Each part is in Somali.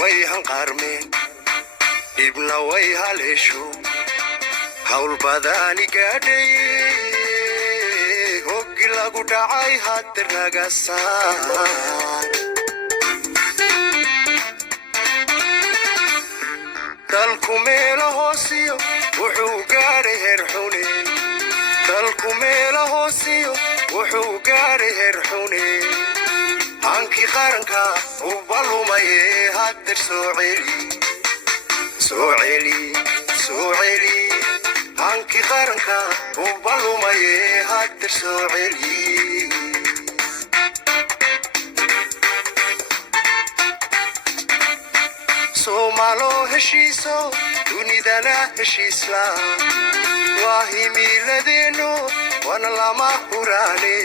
way hanqarmeen ibna way haleesho hawl badani gaadhay hoggi lagu dhacay hadda naga saar dalku meelo hoosiyo wuxuu gaadhay heer xune dalku meelo hoosiyo wuxuu gaadhay heer xune hanki qaranka u balumaye hadda soo celi hanki qaranka u balumaye hadda soo celi Somalo heshiiso dunidana heshiisla wahimiladeno wana lama hurane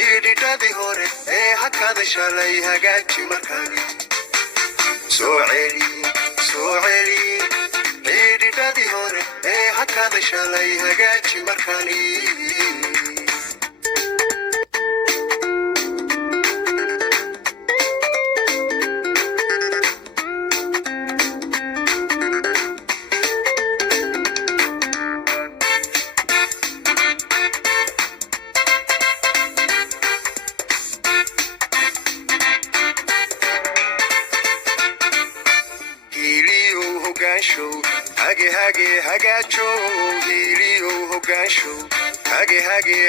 ididadi hore hakada shalay hagaaji markani soo celi ididadi hore hakada shalay hagaaji markani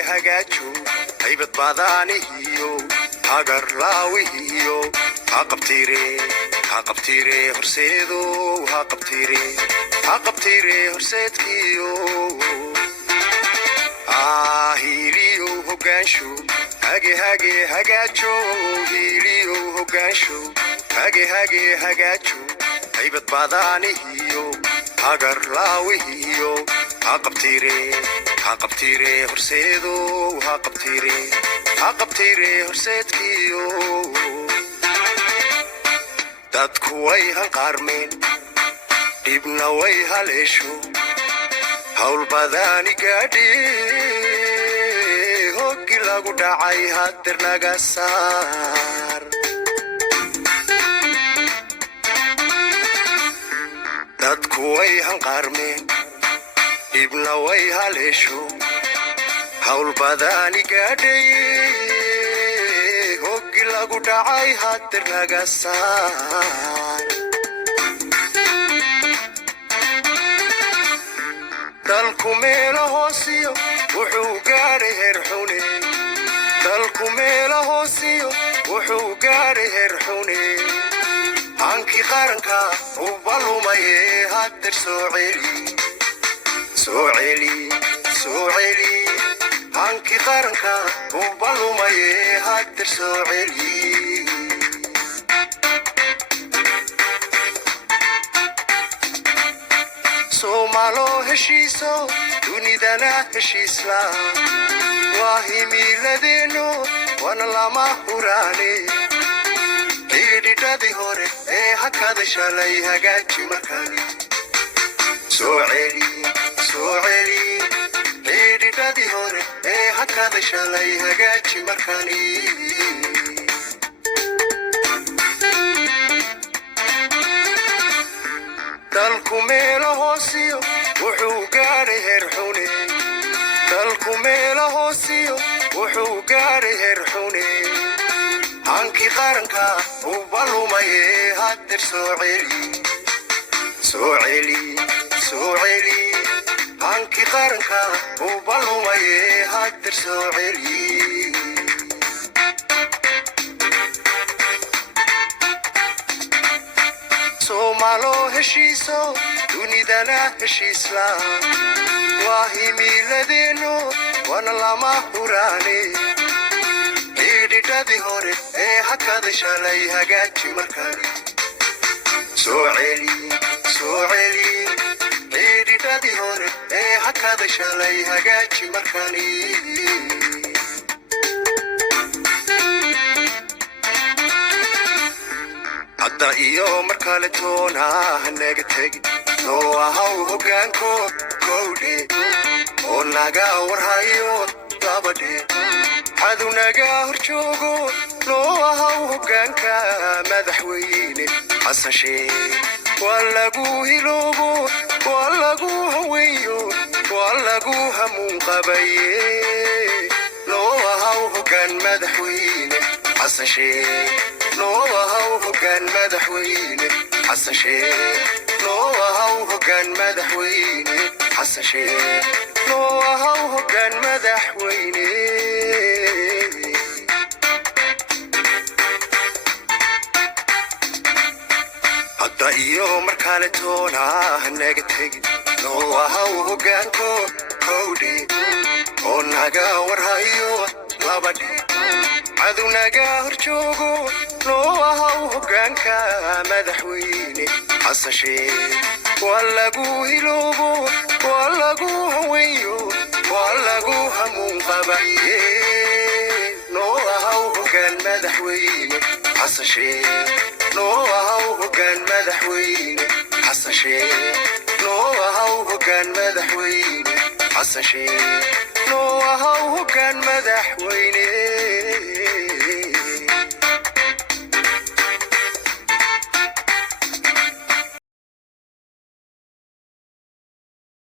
hagaajo haybad baadaanihiyo hagar laawihiyo haqabtiire horseedo haqabtiire horseedkiyo hiiliyo hogaansho hagaajo hiiliyo hogaansho hagaajo haybad baadaanihiyo hagar laawihiyo haqabtiire horseedo haqabtiire horseedkiyo dadku way hanqarmeen dhibna way haleesho hawl badani gaadhi hoggi lagu dhacay hadda naga saar dadku way hanqarmeen ibna way haleesho hawl badani gaadhay hoggi lagu dhacay hadda naga saar dalku meelo hoosiyo wuxuu gaadhay heer xune dalku meelo hoosiyo wuxuu gaadhay heer xune hanki qaranka u balumaye hadda soo celi hanki qaranka u balumaye hadda soo celi Somalo heshiiso dunidana heshiisla wahimiladeno wana lama hurane ididadi hore hakada shalay hagaaji markani soo celi ididadi hore hakada shalay hagaaji markani dalku meelo hoosiyo wuxuu gaadhay heer xune dalku meelo hoosiyo wuxuu gaadhay heer xune hanki qaranka u balumaye hadda soo celi hanki qaranka u balumaye hadda soo celi Somalo heshiiso dunidana heshiisla wahimiladeno wana lama hurane ididadi hore hakada shalay hagaaji markani soo celi ididadi hore hakada shalay hagaaji markani hadda iyo markale toona hanaga tegi noo ahaw hoggaanko kowdhe oo naga warhayo gabadhe عدوناga horjoogo noo ahaw hoggaanka madaxweyne xasan sheekh waa lagu hiloobo waa lagu haweeyo waa lagu hamuun qabaye noo ahaw hoggaan madaxweyne xasan sheekh noo ahaw hoggaan madaxweyne xasan sheekh noo ahaw hoggaan madaxweyne xasan sheekh noo ahaw hoggaan madaxweyne hadda iyo markale toona hanaga tegin noo ahaw hoggaanko howdhi oo naga warhayo labadhi cadownaga horjoogo noo ahaw hoggaanka madaxweyne xasan sheekh waa lagu hiloobo waa lagu haweeyo waa lagu hamuun qabaye noo ahaw hoggaan madaxweyne xasan sheekh noo ahaw hoggaan madaxweyne xasan sheekh noo ahaw hoggaan madaxweyne xasan sheekh noo ahaw hoggaan madaxweyne